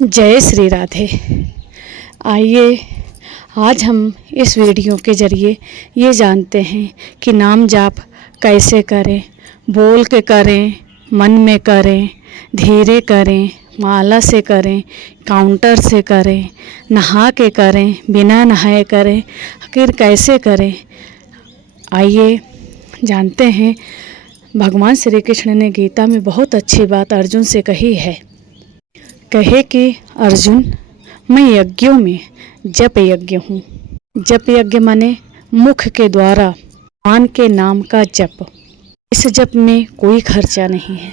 जय श्री राधे। आइए आज हम इस वीडियो के ज़रिए ये जानते हैं कि नाम जाप कैसे करें। बोल के करें, मन में करें, धीरे करें, माला से करें, काउंटर से करें, नहा के करें, बिना नहाए करें, आखिर कैसे करें। आइए जानते हैं। भगवान श्री कृष्ण ने गीता में बहुत अच्छी बात अर्जुन से कही है। कहे कि अर्जुन, मैं यज्ञों में जप यज्ञ हूँ। जप यज्ञ माने मुख के द्वारा भगवान के नाम का जप। इस जप में कोई खर्चा नहीं है।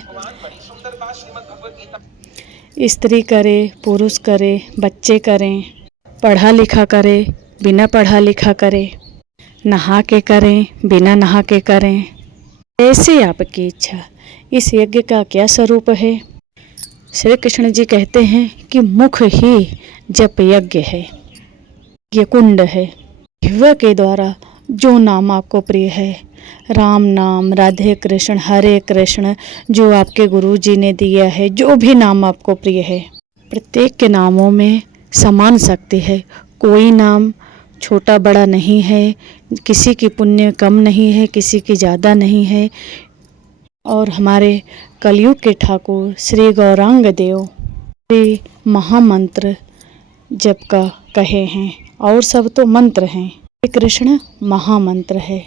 स्त्री करे, पुरुष करे, बच्चे करें, पढ़ा लिखा करे, बिना पढ़ा लिखा करे, नहा के करें, बिना नहा के करें, ऐसे आपकी इच्छा। इस यज्ञ का क्या स्वरूप है? श्री कृष्ण जी कहते हैं कि मुख ही जप यज्ञ है, ये कुंड है। जिह्वा के द्वारा जो नाम आपको प्रिय है, राम नाम, राधे कृष्ण, हरे कृष्ण, जो आपके गुरु जी ने दिया है, जो भी नाम आपको प्रिय है, प्रत्येक के नामों में समान शक्ति है। कोई नाम छोटा बड़ा नहीं है, किसी की पुण्य कम नहीं है, किसी की ज़्यादा नहीं है। और हमारे कलयुग के ठाकुर श्री गौरांग देव श्री महामंत्र जप का कहे हैं, और सब तो मंत्र हैं। श्री कृष्ण महामंत्र है।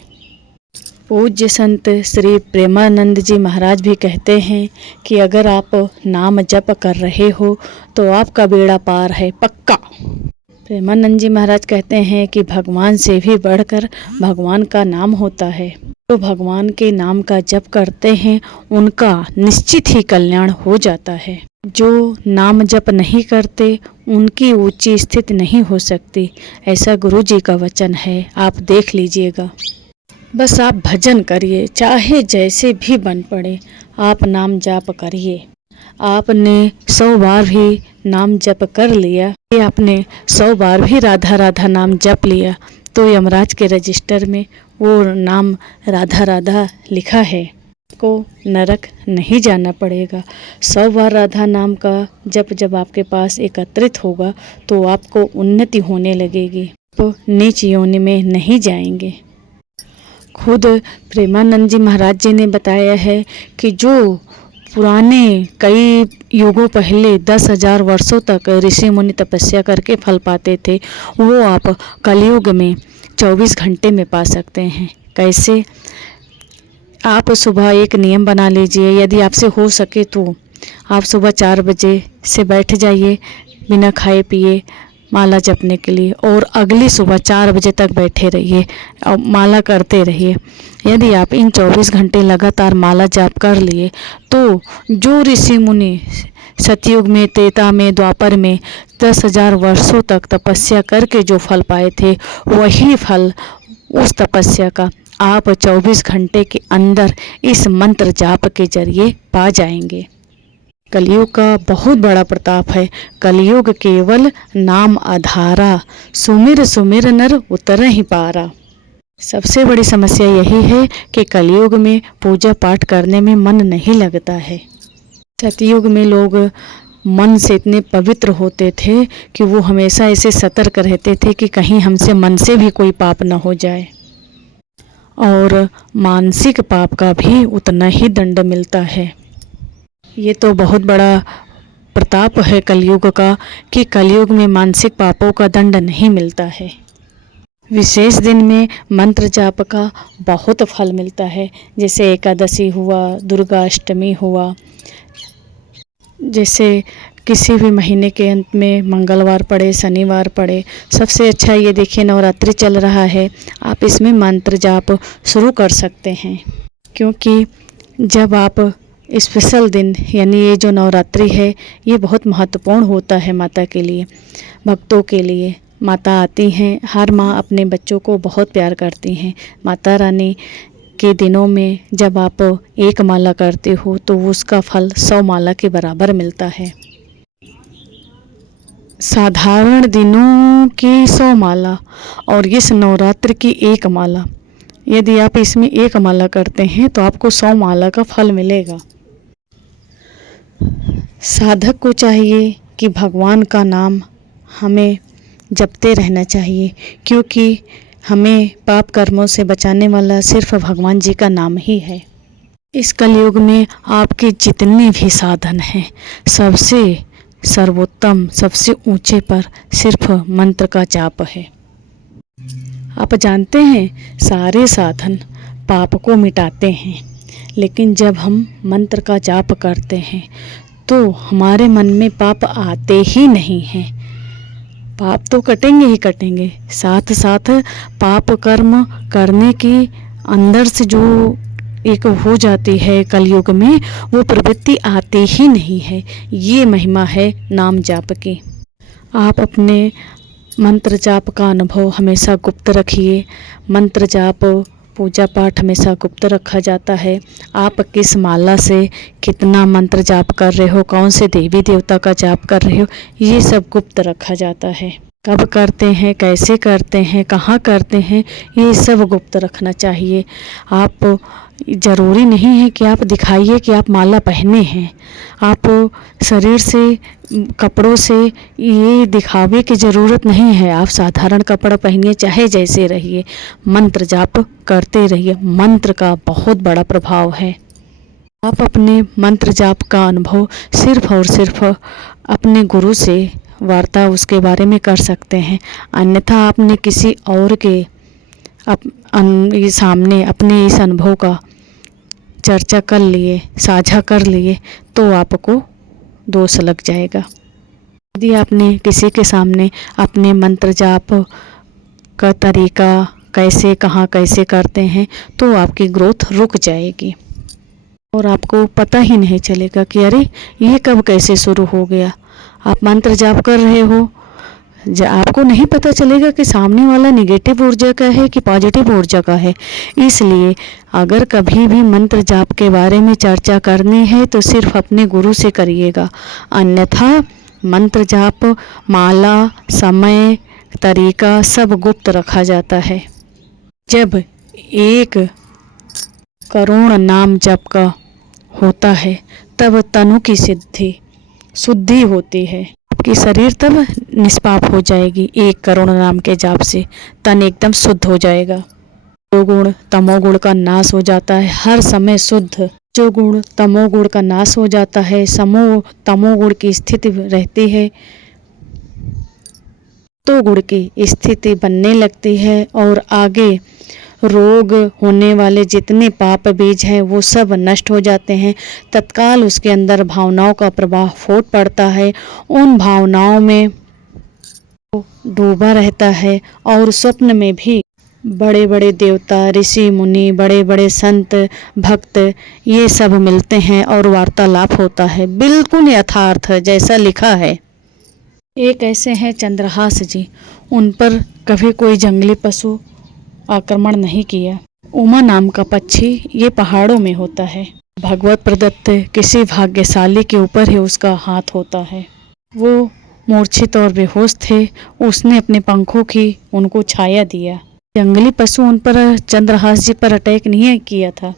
पूज्य संत श्री प्रेमानंद जी महाराज भी कहते हैं कि अगर आप नाम जप कर रहे हो तो आपका बेड़ा पार है पक्का। प्रेमानंद जी महाराज कहते हैं कि भगवान से भी बढ़कर भगवान का नाम होता है। तो भगवान के नाम का जप करते हैं उनका निश्चित ही कल्याण हो जाता है। जो नाम जप नहीं करते उनकी ऊंची स्थिति नहीं हो सकती, ऐसा गुरु जी का वचन है। आप देख लीजिएगा। बस आप भजन करिए, चाहे जैसे भी बन पड़े, आप नाम जाप करिए। आपने 100 बार भी नाम जप कर लिया, आपने 100 बार भी राधा राधा नाम जप लिया, तो यमराज के रजिस्टर में वो नाम राधा राधा लिखा है। को नरक नहीं जाना पड़ेगा। 100 बार राधा नाम का जप जब आपके पास एकत्रित होगा तो आपको उन्नति होने लगेगी, तो नीच योनि में नहीं जाएंगे। खुद प्रेमानंद जी महाराज जी ने बताया है कि जो पुराने कई युगों पहले 10,000 वर्षों तक ऋषि मुनि तपस्या करके फल पाते थे, वो आप कलयुग में 24 घंटे में पा सकते हैं। कैसे? आप सुबह एक नियम बना लीजिए, यदि आपसे हो सके तो आप सुबह 4 बजे से बैठ जाइए बिना खाए पिए माला जपने के लिए, और अगली सुबह 4 बजे तक बैठे रहिए और माला करते रहिए। यदि आप इन 24 घंटे लगातार माला जाप कर लिए तो जो ऋषि मुनि सतयुग में, त्रेता में, द्वापर में 10,000 वर्षों तक तपस्या करके जो फल पाए थे, वही फल उस तपस्या का आप 24 घंटे के अंदर इस मंत्र जाप के जरिए पा जाएंगे। कलयुग का बहुत बड़ा प्रताप है। कलयुग केवल नाम आधारा, सुमिर सुमिर नर उतर ही पारा। सबसे बड़ी समस्या यही है कि कलयुग में पूजा पाठ करने में मन नहीं लगता है। सतयुग में लोग मन से इतने पवित्र होते थे कि वो हमेशा ऐसे सतर्क रहते थे कि कहीं हमसे मन से भी कोई पाप न हो जाए, और मानसिक पाप का भी उतना ही दंड मिलता है। ये तो बहुत बड़ा प्रताप है कलयुग का कि कलयुग में मानसिक पापों का दंड नहीं मिलता है। विशेष दिन में मंत्र जाप का बहुत फल मिलता है, जैसे एकादशी हुआ, दुर्गा अष्टमी हुआ, जैसे किसी भी महीने के अंत में मंगलवार पड़े, शनिवार पड़े। सबसे अच्छा ये देखिए, नवरात्रि चल रहा है, आप इसमें मंत्र जाप शुरू कर सकते हैं। क्योंकि जब आप स्पेशल दिन, यानी ये जो नवरात्रि है, ये बहुत महत्वपूर्ण होता है माता के लिए, भक्तों के लिए। माता आती हैं, हर माँ अपने बच्चों को बहुत प्यार करती हैं। माता रानी के दिनों में जब आप एक माला करते हो तो उसका फल 100 माला के बराबर मिलता है। साधारण दिनों की 100 माला और इस नवरात्र की 1 माला, यदि आप इसमें 1 माला करते हैं तो आपको 100 माला का फल मिलेगा। साधक को चाहिए कि भगवान का नाम हमें जपते रहना चाहिए, क्योंकि हमें पाप कर्मों से बचाने वाला सिर्फ भगवान जी का नाम ही है। इस कलयुग में आपके जितने भी साधन हैं, सबसे सर्वोत्तम, सबसे ऊंचे पर सिर्फ मंत्र का जाप है। आप जानते हैं सारे साधन पाप को मिटाते हैं, लेकिन जब हम मंत्र का जाप करते हैं तो हमारे मन में पाप आते ही नहीं हैं। पाप तो कटेंगे ही कटेंगे, साथ साथ पाप कर्म करने की अंदर से जो एक हो जाती है कलयुग में, वो प्रवृत्ति आती ही नहीं है। ये महिमा है नाम जाप की। आप अपने मंत्र जाप का अनुभव हमेशा गुप्त रखिए। मंत्र जाप पूजा पाठ हमेशा गुप्त रखा जाता है। आप किस माला से कितना मंत्र जाप कर रहे हो, कौन से देवी देवता का जाप कर रहे हो, ये सब गुप्त रखा जाता है। कब करते हैं, कैसे करते हैं, कहाँ करते हैं, ये सब गुप्त रखना चाहिए। आप ज़रूरी नहीं है कि आप दिखाइए कि आप माला पहने हैं। आप शरीर से, कपड़ों से ये दिखावे की ज़रूरत नहीं है। आप साधारण कपड़ा पहनिए, चाहे जैसे रहिए, मंत्र जाप करते रहिए। मंत्र का बहुत बड़ा प्रभाव है। आप अपने मंत्र जाप का अनुभव सिर्फ और सिर्फ अपने गुरु से वार्ता उसके बारे में कर सकते हैं। अन्यथा आपने किसी और के सामने अपने इस अनुभव का चर्चा कर लिए, साझा कर लिए, तो आपको दोष लग जाएगा। यदि आपने किसी के सामने अपने मंत्र जाप का तरीका कैसे, कहाँ, कैसे करते हैं, तो आपकी ग्रोथ रुक जाएगी और आपको पता ही नहीं चलेगा कि अरे ये कब कैसे शुरू हो गया। आप मंत्र जाप कर रहे हो, आपको नहीं पता चलेगा कि सामने वाला नेगेटिव ऊर्जा का है कि पॉजिटिव ऊर्जा का है। इसलिए अगर कभी भी मंत्र जाप के बारे में चर्चा करनी है तो सिर्फ अपने गुरु से करिएगा। अन्यथा मंत्र जाप, माला, समय, तरीका सब गुप्त रखा जाता है। जब 1 करोड़ नाम जप का होता है तब तनु की शुद्धि होती है। आपकी शरीर तब निष्पाप हो जाएगी। 1 करोड़ नाम के जाप से तन एकदम शुद्ध हो जाएगा। जो गुण तमोगुण का नाश हो जाता है, हर समय शुद्ध। जो गुण तमोगुण का नाश हो जाता है, तमोगुण की स्थिति रहती है, तो गुण की स्थिति बनने लगती है और आगे रोग होने वाले जितने पाप बीज हैं वो सब नष्ट हो जाते हैं। तत्काल उसके अंदर भावनाओं का प्रवाह फूट पड़ता है। उन भावनाओं में डूबा रहता है और स्वप्न में भी बड़े बड़े देवता, ऋषि मुनि, बड़े बड़े संत, भक्त ये सब मिलते हैं और वार्तालाप होता है, बिल्कुल यथार्थ जैसा लिखा है। एक ऐसे हैं चंद्रहास जी, उन पर कभी कोई जंगली पशु आक्रमण नहीं किया। उमा नाम का पक्षी ये पहाड़ों में होता है। भगवत प्रदत्त किसी भाग्यशाली के ऊपर ही उसका हाथ होता है। वो मूर्छित और बेहोश थे, उसने अपने पंखों की उनको छाया दिया। जंगली पशु उन पर, चंद्रहास जी पर अटैक नहीं किया था,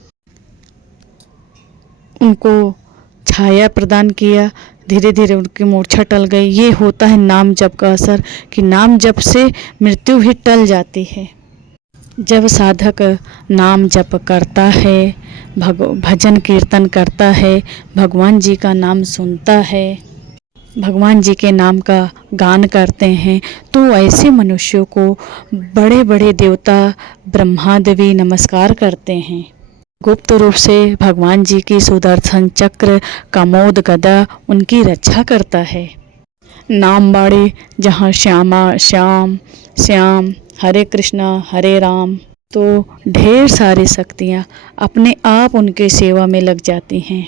उनको छाया प्रदान किया। धीरे धीरे उनकी मूर्छा टल गई। ये होता है नाम जप का असर, कि नाम जप से मृत्यु भी टल जाती है। जब साधक नाम जप करता है, भजन कीर्तन करता है, भगवान जी का नाम सुनता है, भगवान जी के नाम का गान करते हैं, तो ऐसे मनुष्यों को बड़े बड़े देवता ब्रह्मादेवी नमस्कार करते हैं। गुप्त रूप से भगवान जी की सुदर्शन चक्र, कमोद गदा उनकी रक्षा करता है। नाम बाड़े जहाँ श्यामा श्याम श्याम, हरे कृष्णा हरे राम, तो ढेर सारी शक्तियाँ अपने आप उनके सेवा में लग जाती हैं।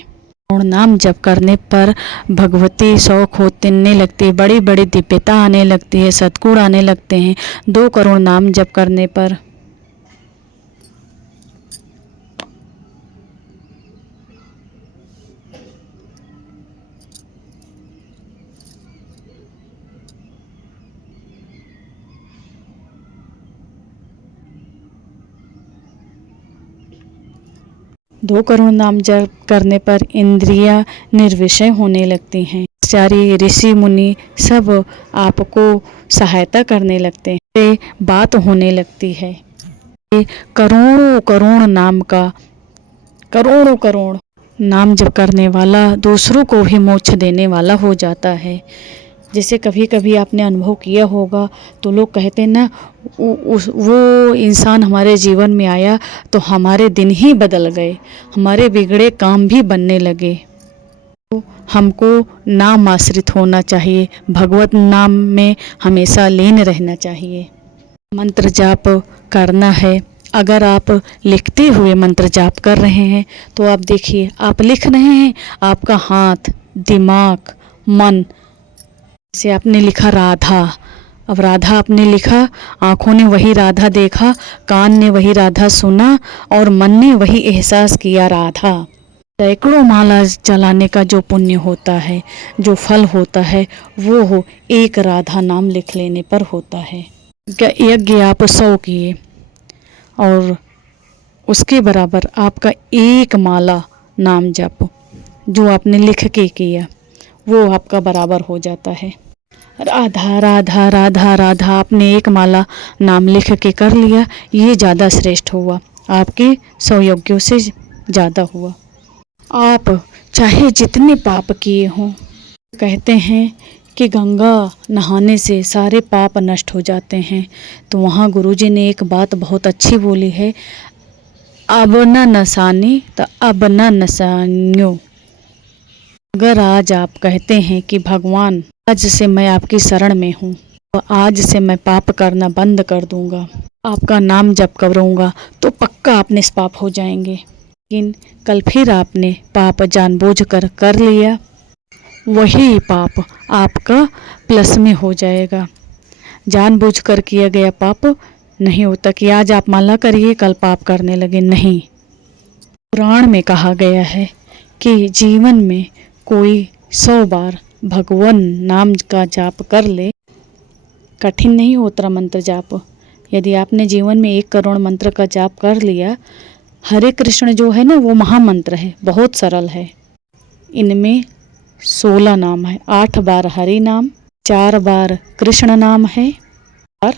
और नाम जप करने पर भगवती शौक होने लगती है, बड़ी बड़ी दिव्यता आने लगती है, सद्गुण आने लगते हैं। 2 करोड़ नाम जप करने पर दो करोड़ नाम जप करने पर इंद्रियां निर्विषय होने लगती हैं। आचार्य ऋषि मुनि सब आपको सहायता करने लगते हैं, बात होने लगती है। करोड़ों करोड़ नाम जप करने वाला दूसरों को भी मोक्ष देने वाला हो जाता है। जैसे कभी कभी आपने अनुभव किया होगा तो लोग कहते हैं ना, वो इंसान हमारे जीवन में आया तो हमारे दिन ही बदल गए, हमारे बिगड़े काम भी बनने लगे। तो हमको नाम आश्रित होना चाहिए, भगवत नाम में हमेशा लीन रहना चाहिए। मंत्र जाप करना है। अगर आप लिखते हुए मंत्र जाप कर रहे हैं तो आप देखिए, आप लिख रहे हैं, आपका हाथ, दिमाग, मन, जैसे आपने लिखा राधा, अब राधा आपने लिखा, आँखों ने वही राधा देखा, कान ने वही राधा सुना और मन ने वही एहसास किया राधा। सैकड़ों माला चलाने का जो पुण्य होता है, जो फल होता है, वो हो एक राधा नाम लिख लेने पर होता है। यज्ञ आप 100 किए और उसके बराबर आपका एक माला नाम जप जो आपने लिख के किया वो आपका बराबर हो जाता है। राधा राधा राधा राधा आपने एक माला नाम लिख के कर लिया, ये ज़्यादा श्रेष्ठ हुआ, आपके 100 यज्ञों से ज़्यादा हुआ। आप चाहे जितने पाप किए हों, कहते हैं कि गंगा नहाने से सारे पाप नष्ट हो जाते हैं, तो वहाँ गुरुजी ने एक बात बहुत अच्छी बोली है, अब न नसानी तो अब न नसान्यो। अगर आज आप कहते हैं कि भगवान आज से मैं आपकी शरण में हूँ, तो आज से मैं पाप करना बंद कर दूंगा, आपका नाम जप करूँगा, तो पक्का आप निष्पाप हो जाएंगे। लेकिन कल फिर आपने पाप जानबूझकर कर लिया, वही पाप आपका प्लस में हो जाएगा। जानबूझकर किया गया पाप नहीं होता कि आज आप माला करिए कल पाप करने लगे, नहीं। पुराण में कहा गया है कि जीवन में कोई 100 बार भगवान नाम का जाप कर ले, कठिन नहीं होता मंत्र जाप। यदि आपने जीवन में 1 करोड़ मंत्र का जाप कर लिया, हरे कृष्ण जो है ना वो महामंत्र है, बहुत सरल है। इनमें 16 नाम है, 8 बार हरि नाम, 4 बार कृष्ण नाम है और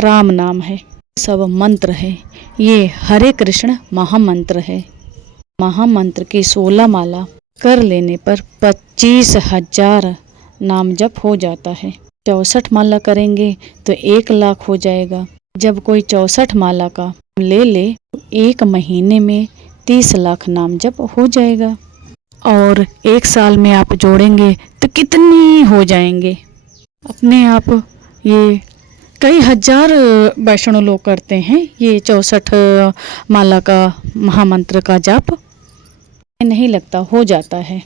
राम नाम है, सब मंत्र है। ये हरे कृष्ण महामंत्र है। महामंत्र की 16 माला कर लेने पर 25,000 नाम जप हो जाता है। 64 माला करेंगे तो 1 लाख हो जाएगा। जब कोई 64 माला का ले ले तो 1 महीने में 30 लाख नाम जप हो जाएगा। और 1 साल में आप जोड़ेंगे तो कितनी हो जाएंगे अपने आप। ये कई हजार वैष्णव लोग करते हैं ये 64 माला का महामंत्र का जाप, नहीं लगता हो जाता है।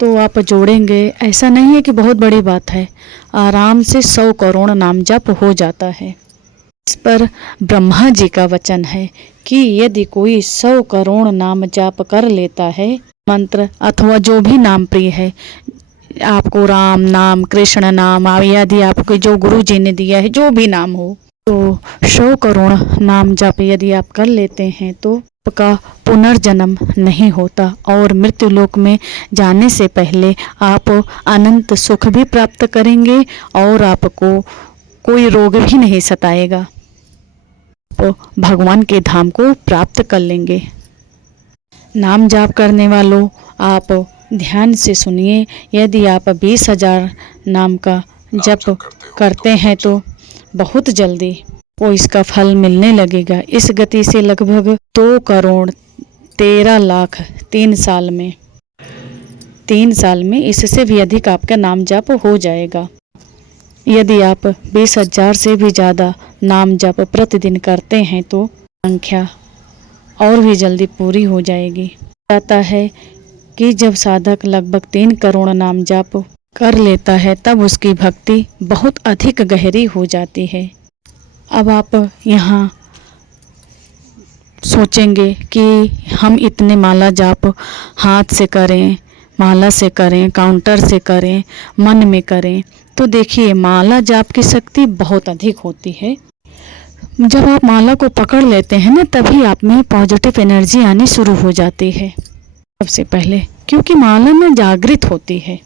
तो आप जोड़ेंगे, ऐसा नहीं है कि बहुत बड़ी बात है, आराम से 100 करोड़ नाम जप हो जाता है। इस पर ब्रह्मा जी का वचन है कि यदि कोई 100 करोड़ नाम जाप कर लेता है, मंत्र अथवा जो भी नाम प्रिय है, आपको राम नाम, कृष्ण नाम, यदि आपको जो गुरु जी ने दिया है जो भी नाम हो, तो 100 करोड़ नाम जाप यदि आप कर लेते हैं तो आपका पुनर्जन्म नहीं होता और मृत्यु लोक में जाने से पहले आप अनंत सुख भी प्राप्त करेंगे और आपको कोई रोग भी नहीं सताएगा, तो भगवान के धाम को प्राप्त कर लेंगे। नाम जाप करने वालों, आप ध्यान से सुनिए, यदि आप 20,000 नाम का जप करते हैं तो बहुत जल्दी को इसका फल मिलने लगेगा। इस गति से लगभग 2 करोड़ 13 लाख 3 साल में इससे भी अधिक आपका नाम जप हो जाएगा। यदि आप 20,000 से भी ज़्यादा नाम जप प्रतिदिन करते हैं तो संख्या और भी जल्दी पूरी हो जाएगी। कहता है कि जब साधक लगभग 3 करोड़ नाम जप कर लेता है तब उसकी भक्ति बहुत अधिक गहरी हो जाती है। अब आप यहाँ सोचेंगे कि हम इतने माला जाप हाथ से करें, माला से करें, काउंटर से करें, मन में करें, तो देखिए माला जाप की शक्ति बहुत अधिक होती है। जब आप माला को पकड़ लेते हैं ना, तभी आप में पॉजिटिव एनर्जी आनी शुरू हो जाती है सबसे पहले, क्योंकि माला में जागृत होती है।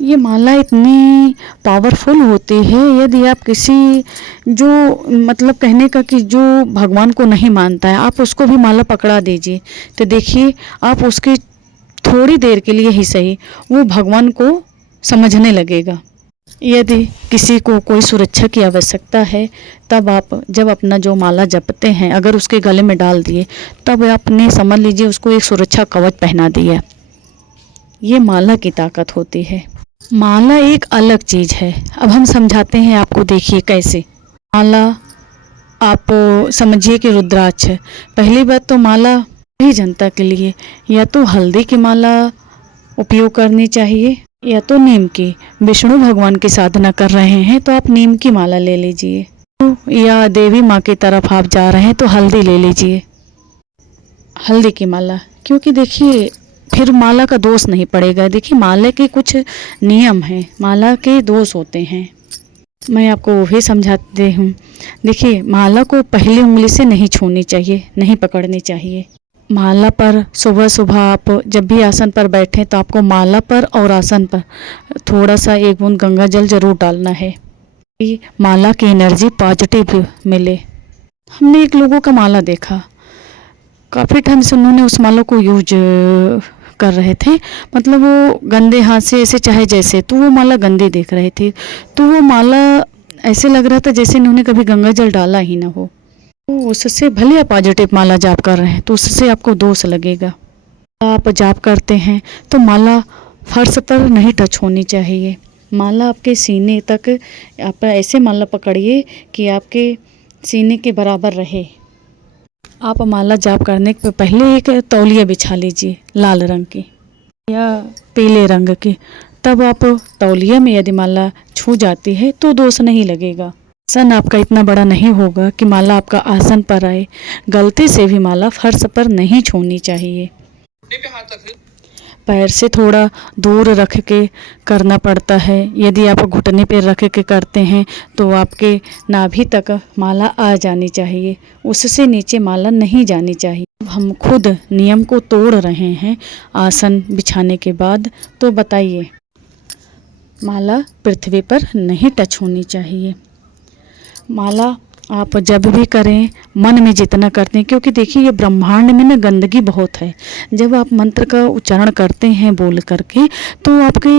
ये माला इतनी पावरफुल होती है, यदि आप किसी जो मतलब कहने का कि जो भगवान को नहीं मानता है, आप उसको भी माला पकड़ा दीजिए, तो देखिए आप उसकी थोड़ी देर के लिए ही सही वो भगवान को समझने लगेगा। यदि किसी को कोई सुरक्षा की आवश्यकता है, तब आप जब अपना जो माला जपते हैं अगर उसके गले में डाल दिए, तब आपने समझ लीजिए उसको एक सुरक्षा कवच पहना दिया। ये माला की ताकत होती है। माला एक अलग चीज़ है। अब हम समझाते हैं आपको, देखिए कैसे। माला आप समझिए कि रुद्राक्ष है। पहली बात तो माला ही जनता के लिए या तो हल्दी की माला उपयोग करनी चाहिए या तो नीम की। विष्णु भगवान की साधना कर रहे हैं तो आप नीम की माला ले लीजिए, या देवी माँ की तरफ आप जा रहे हैं तो हल्दी ले लीजिए, हल्दी की माला। क्योंकि देखिए फिर माला का दोष नहीं पड़ेगा। देखिए माला के कुछ नियम हैं, माला के दोष होते हैं, मैं आपको वो भी समझाती हूँ। देखिए माला को पहली उंगली से नहीं छूनी चाहिए, नहीं पकड़नी चाहिए। माला पर सुबह सुबह आप जब भी आसन पर बैठें तो आपको माला पर और आसन पर थोड़ा सा एक बूंद गंगा जल जरूर डालना है कि माला की एनर्जी पॉजिटिव मिले। हमने एक लोगों का माला देखा, काफ़ी टाइम से उन्होंने उस माला को यूज कर रहे थे, मतलब वो गंदे हाथ से ऐसे चाहे जैसे, तो वो माला गंदी दिख रही थी, तो वो माला ऐसे लग रहा था जैसे इन्होंने कभी गंगा जल डाला ही ना हो। तो उससे भले आप पॉजिटिव माला जाप कर रहे हैं तो उससे आपको दोष लगेगा। आप जाप करते हैं तो माला फर्श पर नहीं टच होनी चाहिए। माला आपके सीने तक, आप ऐसे माला पकड़िए कि आपके सीने के बराबर रहे। आप माला जाप करने के पहले एक तौलिया बिछा लीजिए लाल रंग की या पीले रंग की, तब आप तौलिया में यदि माला छू जाती है तो दोष नहीं लगेगा। आसन आपका इतना बड़ा नहीं होगा कि माला आपका आसन पर आए। गलती से भी माला फर्श पर नहीं छूनी चाहिए। पैर से थोड़ा दूर रख के करना पड़ता है। यदि आप घुटने पे रख के करते हैं तो आपके नाभि तक माला आ जानी चाहिए, उससे नीचे माला नहीं जानी चाहिए। हम खुद नियम को तोड़ रहे हैं आसन बिछाने के बाद, तो बताइए माला पृथ्वी पर नहीं टच होनी चाहिए। माला आप जब भी करें मन में जितना करते हैं, क्योंकि देखिए ये ब्रह्मांड में ना गंदगी बहुत है। जब आप मंत्र का उच्चारण करते हैं बोल करके तो आपकी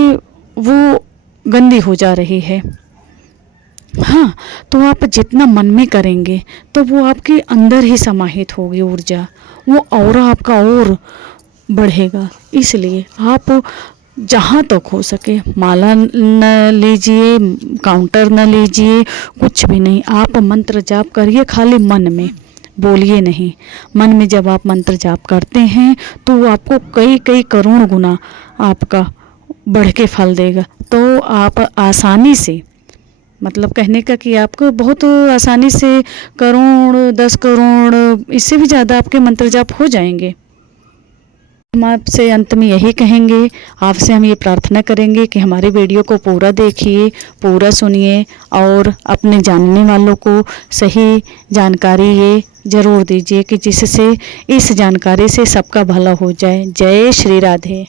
वो गंदी हो जा रही है। हाँ, तो आप जितना मन में करेंगे तो वो आपके अंदर ही समाहित होगी ऊर्जा, वो ऑरा आपका और बढ़ेगा। इसलिए आप जहाँ तक हो सके माला न लीजिए, काउंटर न लीजिए, कुछ भी नहीं। आप मंत्र जाप करिए, खाली मन में बोलिए नहीं। मन में जब आप मंत्र जाप करते हैं तो वो आपको कई कई करोड़ गुना आपका बढ़ के फल देगा। तो आप आसानी से, मतलब कहने का कि आपको बहुत आसानी से करोड़ 10 करोड़ इससे भी ज़्यादा आपके मंत्र जाप हो जाएंगे। हम आपसे अंत में यही कहेंगे, आपसे हम ये प्रार्थना करेंगे कि हमारे वीडियो को पूरा देखिए, पूरा सुनिए और अपने जानने वालों को सही जानकारी ये ज़रूर दीजिए कि जिससे इस जानकारी से सबका भला हो जाए। जय श्री राधे।